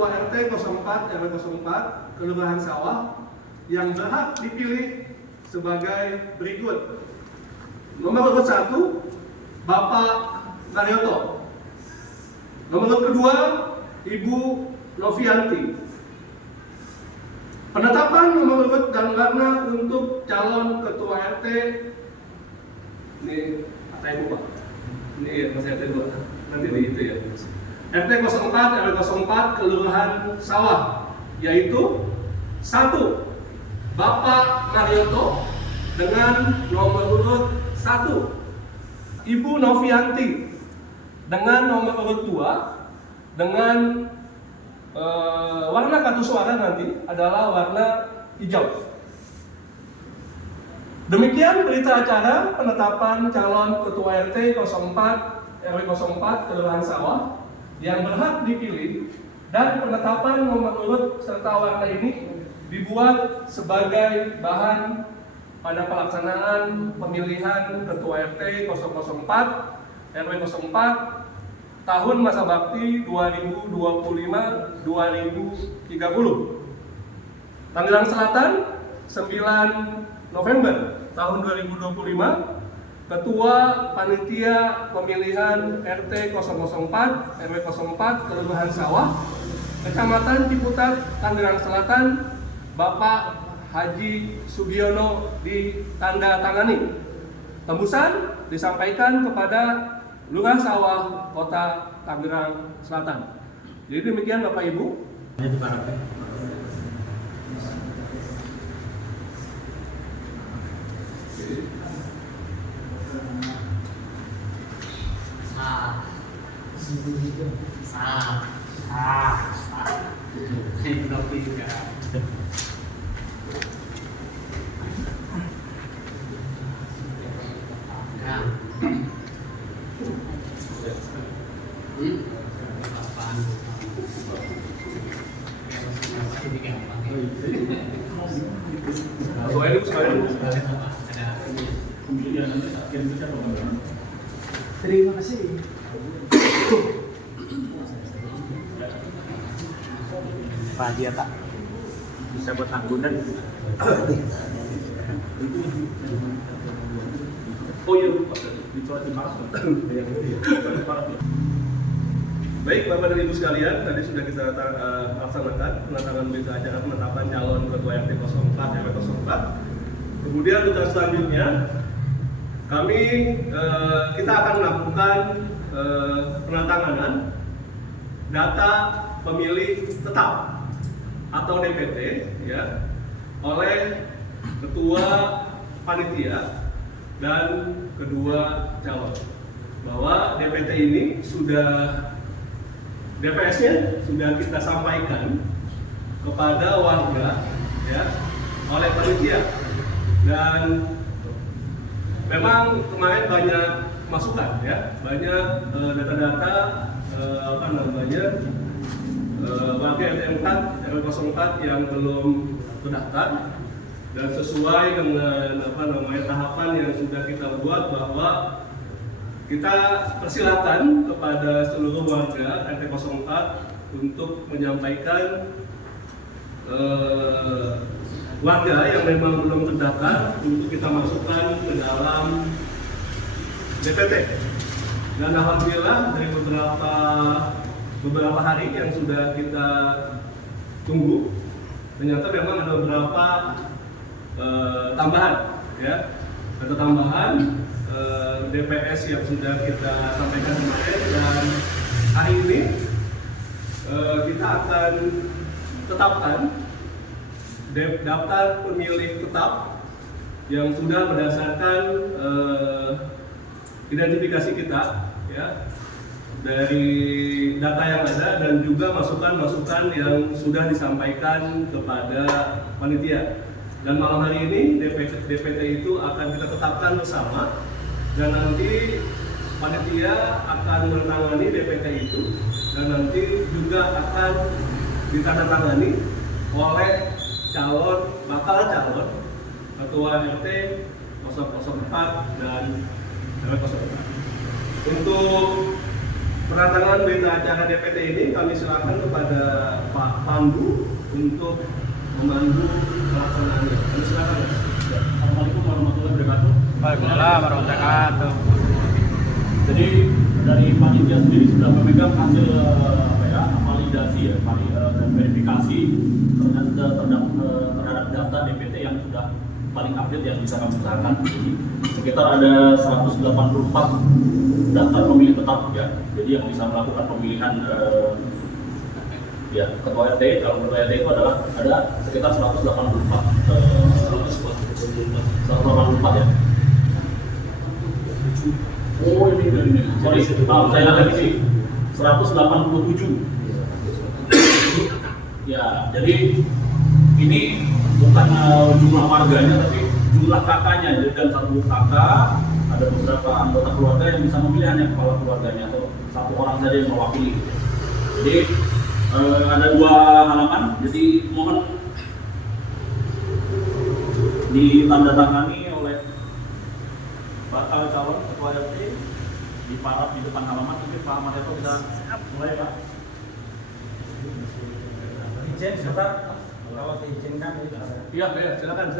Ketua RT 04 RW 04 Kelurahan Sawah yang berhak dipilih sebagai berikut. Nomor urut 1, Bapak Naryoto. Nomor urut kedua, Ibu Novianti. Penetapan nomor urut dan warna untuk calon Ketua RT. Ini kata Ibu Pak. Ini masih RT 2. Nanti di itu ya. RT 04 RW 04 Kelurahan Sawah, yaitu 1, Bapak Naryoto dengan nomor urut 1, Ibu Novianti dengan nomor urut 2 dengan warna kartu suara nanti adalah warna hijau. Demikian berita acara penetapan calon Ketua RT 04 RW 04 Kelurahan Sawah yang berhak dipilih, dan penetapan nomor urut serta warna ini dibuat sebagai bahan pada pelaksanaan pemilihan Ketua RT 004 RW 04 tahun masa bakti 2025-2030. Tangerang Selatan 9 November tahun 2025. Ketua Panitia Pemilihan RT 004 RW 04 Kelurahan Sawah, Kecamatan Ciputat, Tangerang Selatan, Bapak Haji Sugiono ditandatangani. Tembusan disampaikan kepada Lurah Sawah, Kota Tangerang Selatan. Jadi demikian Bapak Ibu. Terima kasih. Pak dia tak bisa buat tanggungan. Oh iya, baik Bapak dan Ibu sekalian, tadi sudah kita laksanakan penetapan berita acara penetapan calon Ketua RT 04 RW 04. Kemudian untuk selanjutnya kita akan melakukan penandatanganan data pemilih tetap atau DPT ya oleh Ketua Panitia dan kedua calon, bahwa DPT ini DPS-nya sudah kita sampaikan kepada warga ya oleh panitia, dan memang kemarin banyak masukan ya, banyak data-data warga RT 4 RW 04 yang belum terdaftar, dan sesuai dengan tahapan yang sudah kita buat, bahwa kita persilakan kepada seluruh warga RT 04 untuk menyampaikan warga yang memang belum terdaftar untuk kita masukkan ke dalam DPT. Dan alhamdulillah dari beberapa hari yang sudah kita tunggu, ternyata memang ada beberapa tambahan ya, ada tambahan DPS yang sudah kita sampaikan kemarin, dan hari ini kita akan tetapkan daftar pemilih tetap yang sudah berdasarkan identifikasi kita ya, dari data yang ada dan juga masukan-masukan yang sudah disampaikan kepada panitia. Dan malam hari ini DPT itu akan kita tetapkan bersama, dan nanti panitia akan menangani DPT itu, dan nanti juga akan ditandatangani oleh bakal calon Ketua RT 004 dan RW 04. Untuk penandatangan berita acara DPT ini kami silakan kepada Pak memandu untuk memandu pelaksanaannya. Kami silakan Mas. Assalamualaikum warahmatullahi wabarakatuh. Waalaikumsalam warahmatullahi wabarakatuh. Jadi dari panitia sendiri sudah memegang hasil validasi dan verifikasi terhadap data DPT yang sudah paling update yang bisa kami usahakan. Jadi sekitar ada 184 daftar pemilih tetap ya. Jadi yang bisa melakukan pemilihan ya ketua RT. Kalau ketua RT itu adalah ada sekitar 184 ya. Oh ini. Sorry, saya revisi 187. Ya, jadi ini bukan jumlah warganya tapi jumlah kakaknya. Jadi dalam satu kakak ada beberapa anggota keluarga yang bisa memilih hanya kepala keluarganya atau satu orang saja yang mewakili. Jadi ada 2 halaman. Jadi mohon ditandatangani oleh bakal calon ketua RT di paraf di depan halaman. Mungkin Pak Ahmad itu bisa mulai Pak. Izin sebentar, kalau diizinkan ini. Iya, silakan.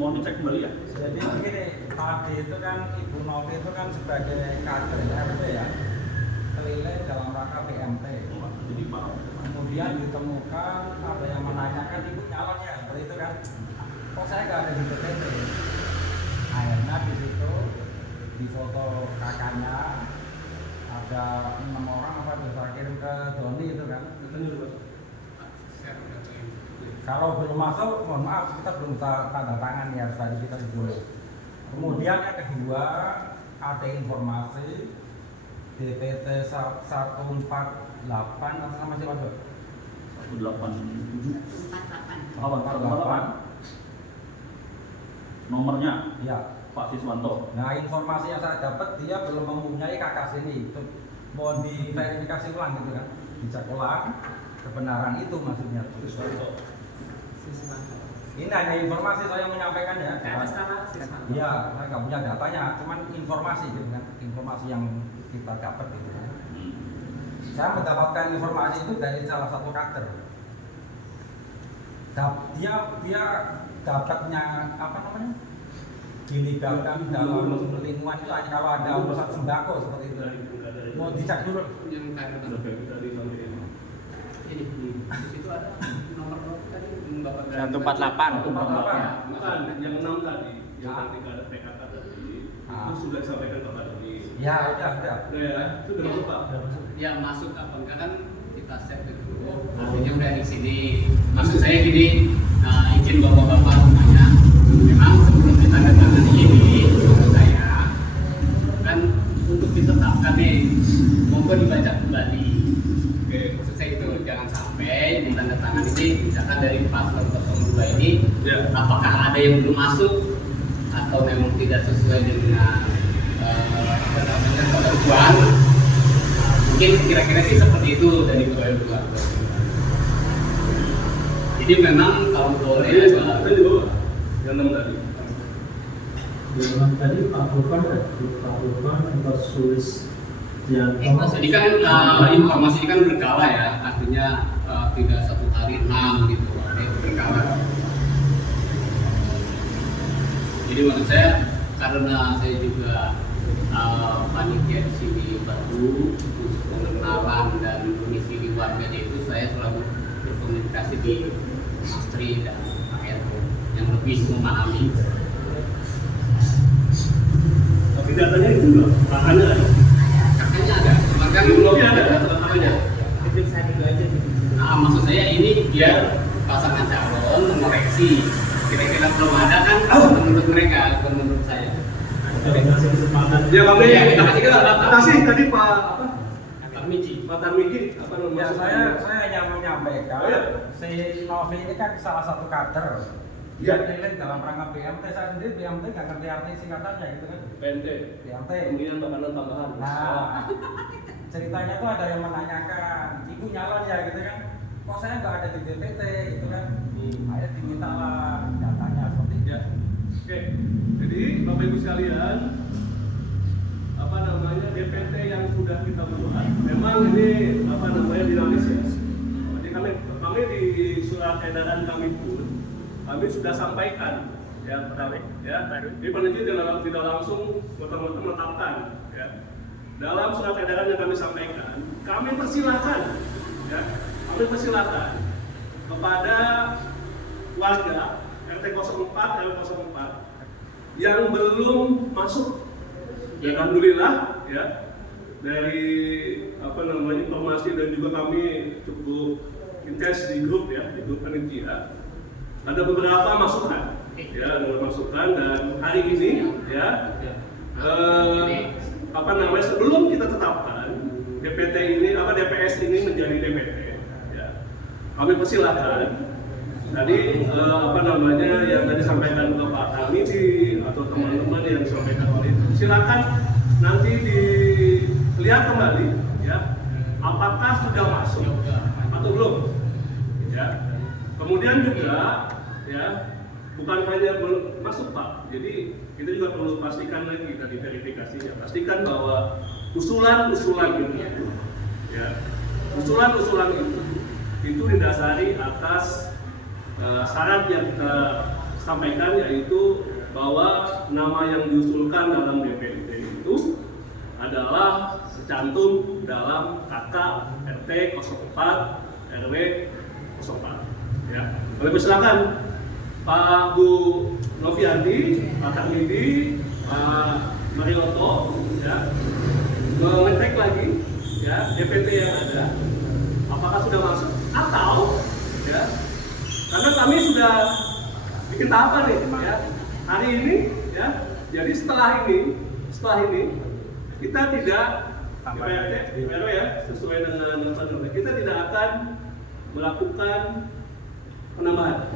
Mohon dicek kembali ya. Jadi begini, tadi itu kan Ibu Novi itu kan sebagai kader RT ya, keliling dalam rangka PMT. Jadi paraf. Kemudian ditemukan ada yang menanyakan ibu nyalon ya, seperti itu kan. Kok saya nggak ada di DPT? Akhirnya di situ di foto kakaknya ada 6 orang apa bisa kirim ke Doni itu kan. Kalau belum masuk, mohon maaf kita belum tanda tangan ya, tadi kita boleh. Kemudian yang kedua ada informasi DPT 148 atas nama siapa tuh? 187. 148. Nomornya Ya. Pak Siswanto. Nah informasi yang saya dapat dia belum mempunyai kakak sini. Mohon diverifikasi ulang gitu kan, dicek ulang kebenaran itu maksudnya. Ini hanya informasi saya menyampaikan ya. Iya, saya nggak punya datanya, cuman informasi gitu kan, informasi yang kita dapat gitu kan. Saya mendapatkan informasi itu dari salah satu kader. Dia dapatnya apa namanya? Dilibatkan dalam lingkungan itu hanya kalau ada urusan sembako seperti itu. Mau dicek dulu. Yang ini itu ada nomor tadi Bapak 148. Bukan, yang 6 tadi, yang nanti ada PKK tadi, itu sudah disampaikan Bapak tadi. Ya, udah. Ya, itu udah masuk Pak. ya masuk apa enggak kan kita save dulu artinya udah di sini. Maksud saya gini, izin bapak-bapak semuanya, memang sebelum kita datang ini maksud saya kan untuk ditetapkan nih monggo dibaca kembali. Oke, maksud saya itu jangan sampai ditandatangan ini misalkan dari paslon 02 ini apakah ada yang belum masuk atau memang tidak sesuai dengan ketentuan. Mungkin kira-kira sih seperti itu dari kedua. Jadi memang kalau boleh Tadi dulu, yang 6 tadi. Tadi Pak Burhan sempat sulis yang jadi kan informasi ini kan berkala ya, artinya tidak 1 hari 6 gitu, berkala. Jadi maksud saya karena saya juga panitia di sini baru untuk pengenalan dan domisili warganya itu saya selalu berkomunikasi di Mas Tri dan Pak Erko yang lebih memahami. Tapi datanya itu juga, makanya ada. Kakaknya ada, cuman kan Belum ada datanya. Nah, maksud saya ini biar pasangan calon mengoreksi. Kira-kira belum ada kan menurut mereka, bukan menurut saya. Ya Bang Bey, Ya, kita kasih tadi Pak apa? Miji. Pak Tarmiji, apa Ya namanya? saya hanya menyampaikan si Novi ini kan salah satu kader. Ya. Dia keliling dalam rangka PMT. Saya sendiri PMT nggak ngerti arti singkatannya gitu kan. PNT. PMT. Kemudian makanan tambahan. Nah, ceritanya tuh ada yang menanyakan, ibu nyalon ya gitu kan. Kok saya nggak ada di DPT gitu kan. Akhirnya dimintalah datanya seperti itu. Ya. Oke. Jadi Bapak Ibu sekalian, apa namanya DPT yang sudah kita buat, memang ini apa namanya dinamis ya. Jadi kami kami di surat edaran kami pun kami sudah sampaikan ya pertama ya. Jadi panitia tidak langsung betul-betul menetapkan ya. Dalam surat edaran yang kami sampaikan, kami persilahkan ya, kami persilahkan kepada warga RT 04 RW 04 yang belum masuk. Dan alhamdulillah ya, dari informasi dan juga kami cukup intens di grup ya, di grup panitia, ada beberapa masukan ya, ada beberapa masukan. Dan hari ini ya sebelum kita tetapkan DPT ini DPS ini menjadi DPT ya, kami persilahkan tadi yang tadi disampaikan ke Pak Hamidi atau teman-teman yang disampaikan oleh itu, silakan nanti dilihat kembali ya, apakah sudah masuk atau belum ya. Kemudian juga ya, bukan hanya belum masuk Pak, jadi kita juga perlu pastikan lagi tadi verifikasinya, pastikan bahwa usulan-usulan itu ya, usulan-usulan itu didasari atas syarat yang kita sampaikan, yaitu bahwa nama yang diusulkan dalam DPT itu adalah tercantum dalam KK RT 04 RW 04 ya. Boleh silakan Pak Bu Novianti, Pak Hamidi, Pak Marioto ya, mengecek lagi ya DPT yang ada apakah sudah masuk atau ya, karena kami sudah bikin tahapan nih ya hari ini ya. Jadi setelah ini kita tidak DPRD ya, sesuai dengan kita tidak akan melakukan penambahan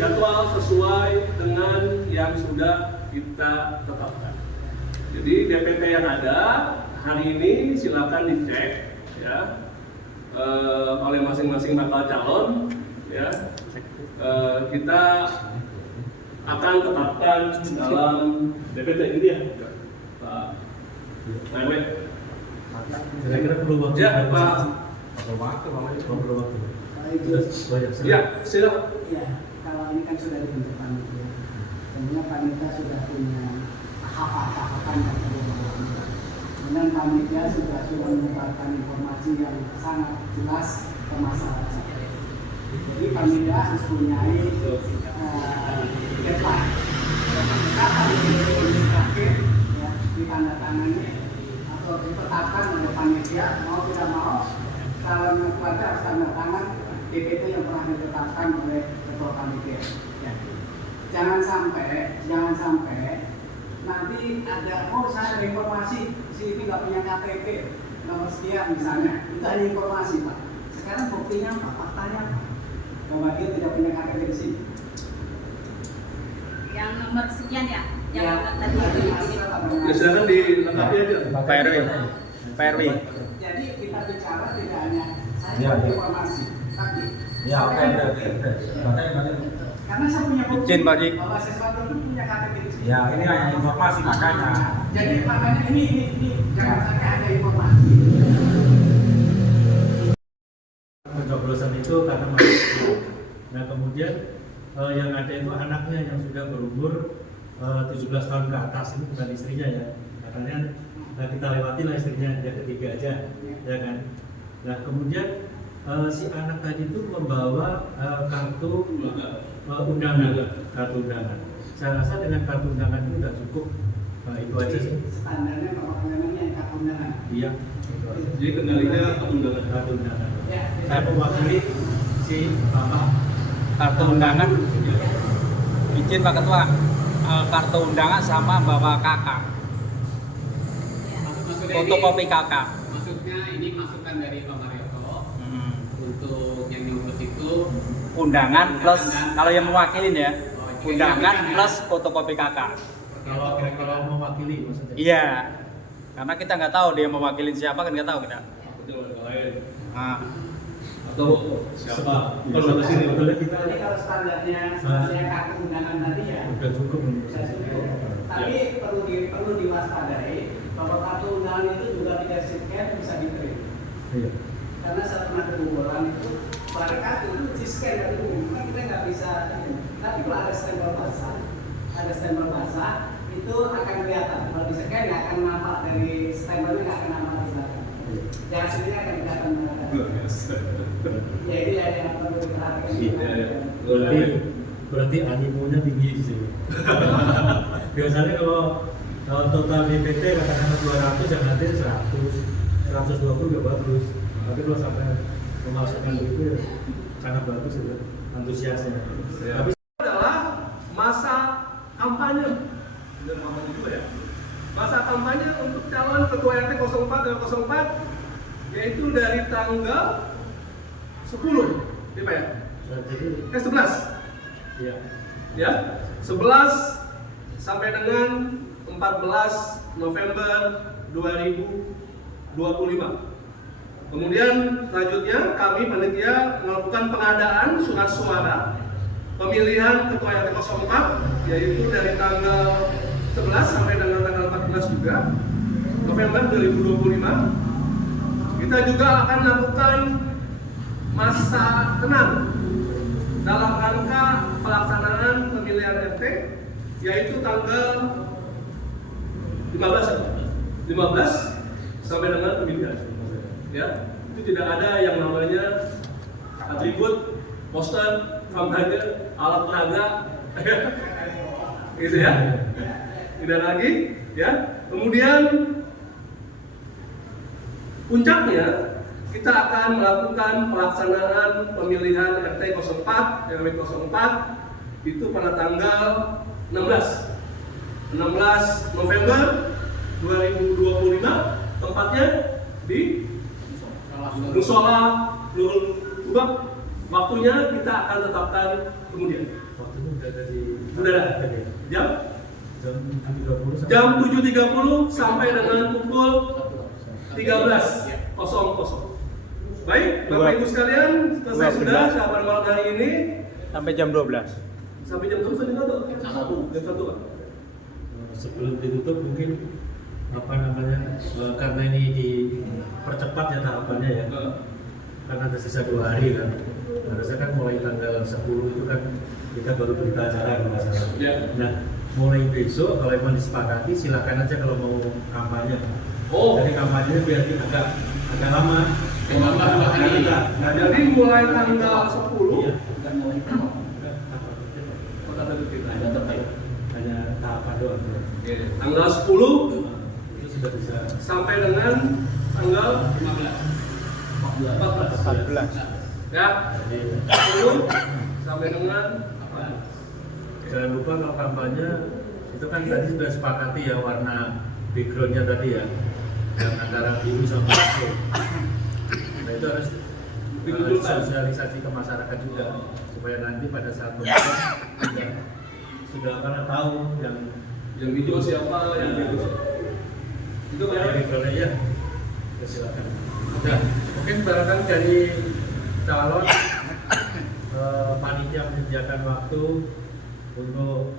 jadwal sesuai dengan yang sudah kita tetapkan. Jadi DPT yang ada hari ini silakan dicek ya oleh masing-masing bakal calon ya. Kita akan tetapkan dalam DPT ini ya Pak Mehmet. Kira-kira perlu waktu Ya Pak. perlu waktu. Ya silakan. Ya, kalau ini kan sudah dibentuk panitia, tentunya panitia sudah punya tahapan yang perlu dilakukan. Kemudian panitia sudah menyebarkan informasi yang sangat jelas ke masyarakat. Jadi panitia harus punya deadline. Kapan ini terakhir ya, ditandatangani atau ditetapkan oleh panitia, mau tidak mau calon keluarga harus tanda tangan DPT yang pernah ditetapkan oleh ketua panitia. Ya. Jangan sampai nanti ada saya ada informasi si ini nggak punya KTP nomor sekian misalnya, itu hanya informasi Pak. Sekarang buktinya apa? Faktanya apa? Bahwa dia tidak punya KTP di sini. Yang nomor sekian ya? Yang Ya, tadi Ya silakan dilengkapi aja. Pak RW. Jadi kita bicara tidak hanya saya Ya, punya ya. informasi, tapi Ya, oke. karena saya punya bukti Izin, Pak Ji. bahwa sesuatu itu punya KTP di sini. Ya, ini hanya informasi makanya. Jadi makanya ini jangan sampai ada informasi. Pencoblosan itu karena masih. Nah kemudian yang ada itu anaknya yang sudah berumur 17 tahun ke atas, ini bukan istrinya ya, katanya kita lewatin lah istrinya, yang ketiga aja ya kan. Nah kemudian si anak tadi itu membawa kartu undangan. Saya rasa dengan kartu undangan itu sudah cukup. Itu aja sih. Standarnya bahwa undangannya kartu undangan. Iya. Jadi kendalinya undangan. Kartu undangan. Ya, Saya mewakili si Bapak. Kartu undangan. Izin Pak Ketua. Kartu undangan sama bawa kakak. Maksudnya Fotokopi ini, kakak. maksudnya ini masukan dari Pak Marioto untuk yang nyoblos itu Undangan plus Undangan. kalau yang mewakilin ya. Oh, Undangan iya. plus fotokopi kakak. Kalau mewakili maksudnya. Iya. Karena kita nggak tahu dia mewakilin siapa kan nggak tahu kita. Itu yang lain. Nah, Atau siapa? Kalau ke sini. Sebetulnya kita jadi kalau standarnya kartu undangan tadi ya udah cukup menurut bisa saya. cukup. Tapi perlu diwaspadai bahwa kartu undangan itu juga tidak setiap bisa diterima. Iya. Karena saat pernah kebobolan itu pada kartu itu di scan dari umum kan kita nggak bisa. Tapi kalau ada stempel basah itu akan kelihatan. Kalau di scan nggak akan nampak dari stempelnya, nggak akan nampak di belakang. Yang aslinya akan kelihatan mana. Jadi yang perlu diperhatikan. Berarti animonya tinggi di sini. Biasanya kalau total DPT katakanlah 200 yang hadir 120 ya bagus. Tapi kalau sampai memasukkan itu ya sangat bagus itu antusiasnya. Tapi adalah masa kampanye. Dan kampanye juga ya. Masa kampanye untuk calon ketua RT 04 dan 04 yaitu dari tanggal 10 ya Pak ya? jadi 11 ya ya 11 sampai dengan 14 November 2025. Kemudian selanjutnya kami panitia melakukan pengadaan surat suara pemilihan ketua RT 04 yaitu dari tanggal 11 sampai dengan tanggal 14 juga November 2025. Kita juga akan melakukan masa tenang dalam rangka pelaksanaan pemilihan RT yaitu tanggal 15 sampai dengan pemilihan. Ya, itu tidak ada yang namanya atribut, poster, kampanye, alat peraga, gitu ya. Tidak lagi, ya. Kemudian puncaknya kita akan melakukan pelaksanaan pemilihan RT 04, RW 04 itu pada tanggal 16 November 2025, tempatnya di Musola Nurul Kubab. Waktunya kita akan tetapkan kemudian. waktunya udah ada di Jam 7.30 sampai dengan pukul 13.00. Baik, Bapak Ibu sekalian, selesai sudah sahabat malam hari ini. Sampai jam 12. Sampai jam 1 jam 1 Pak. Sebelum ditutup mungkin karena ini dipercepat ya tahapannya ya. Karena ada sisa 2 hari kan. Harusnya kan mulai tanggal 10 itu kan kita baru berita acara kalau nggak salah. Ya. Nah, mulai besok kalau memang disepakati silakan aja kalau mau kampanye. Jadi kampanye biar agak lama. Nah, jadi mulai tanggal 10 Iya. hanya Hanya tahapan doang. tanggal 10 Itu sudah bisa. sampai dengan tanggal 14. Ya, Jadi 10 sampai dengan 14. jangan lupa kalau kampanye itu kan tadi sudah sepakati ya warna backgroundnya tadi ya, yang antara biru sama hijau. Nah itu harus sosialisasi ke masyarakat juga supaya nanti pada saat pemilihan sudah pada tahu yang hijau siapa, yang biru siapa. Itu yang kayak backgroundnya ya. Silakan. Nah, mungkin barangkali dari calon panitia menyediakan waktu untuk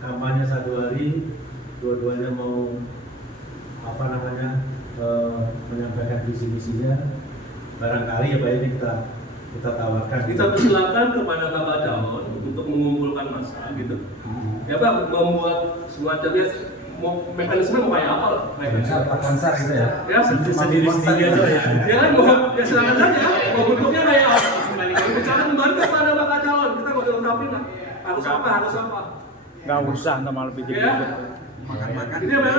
kampanye 1 hari, dua-duanya mau menyampaikan visi misinya. Barangkali ya Pak ini kita tawarkan. kita persilakan kepada Bapak calon untuk mengumpulkan massa gitu. Ya Pak, membuat semacamnya mekanisme mau kayak apa lah? konser gitu ya. Ya, sendiri-sendiri aja ya. Ya kan, ya silakan saja. Mau bentuknya kayak apa? Bicara kembali kepada Bapak calon, kita nggak usah ungkapin lah. Harus apa? Nggak usah nama lebih gede. Ya. Makan-makan. Ini apa?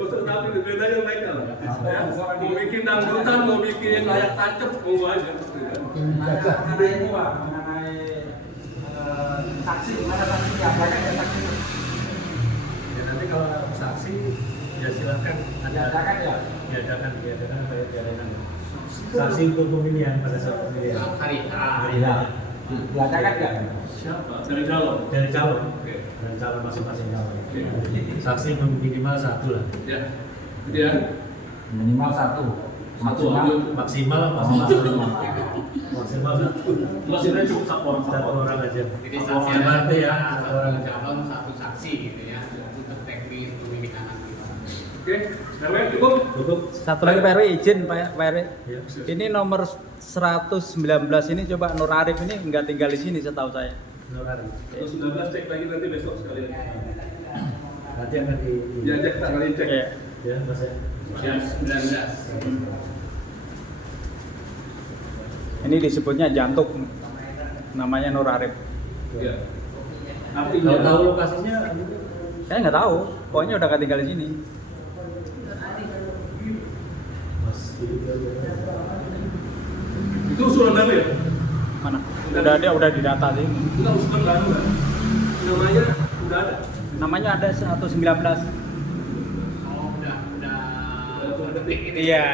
Untuk tapi bedanya mereka lah. Ya. Mau bikin dangdutan, mau bikin layak tancap, mau aja. Mengenai ini Pak, mengenai saksi, mana saksi diadakan ya saksi? Ya nanti kalau saksi ya silakan Diadakan ya? diadakan apa ya diadakan. Saksi untuk pemilihan pada saat pemilihan. Hari Iya. Diadakan ya? Siapa? Dari calon. Dari calon. Oke. Dan calon masing-masing calon. Oke. Saksi minimal 1 lah. Ya. Kemudian Minimal 1. Maksimal apa? Maksimal 1. Mesinnya cukup satu orang aja. Jadi Oh, saksi berarti ya ada satu orang aja. calon, 1 saksi gitu ya untuk teknis pemilihan nanti. Oke. RW cukup? Cukup. Satu lagi Pak RW izin Pak RW. Ya. Ini nomor 119 ini coba Nur Arif ini nggak tinggal di sini setahu saya. Nurari. Terus 19 cek lagi nanti besok sekali lagi. Nanti akan di Ya cek sekali cek. Iya. ya Mas ya. Jam 19. Ini disebutnya jantung. Namanya Nur Arif. Ya. Kalau Artinya tahu lokasinya Saya nggak tahu. Pokoknya udah nggak tinggal di sini. Mas itu usulan baru ya? Mana? Udah didata sih. Enggak usulan baru kan? Namanya udah ada. Namanya ada 119. Oh, udah detik ini. Iya.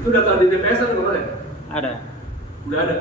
Itu data di DPS kan kemarin? Ada. Udah ada.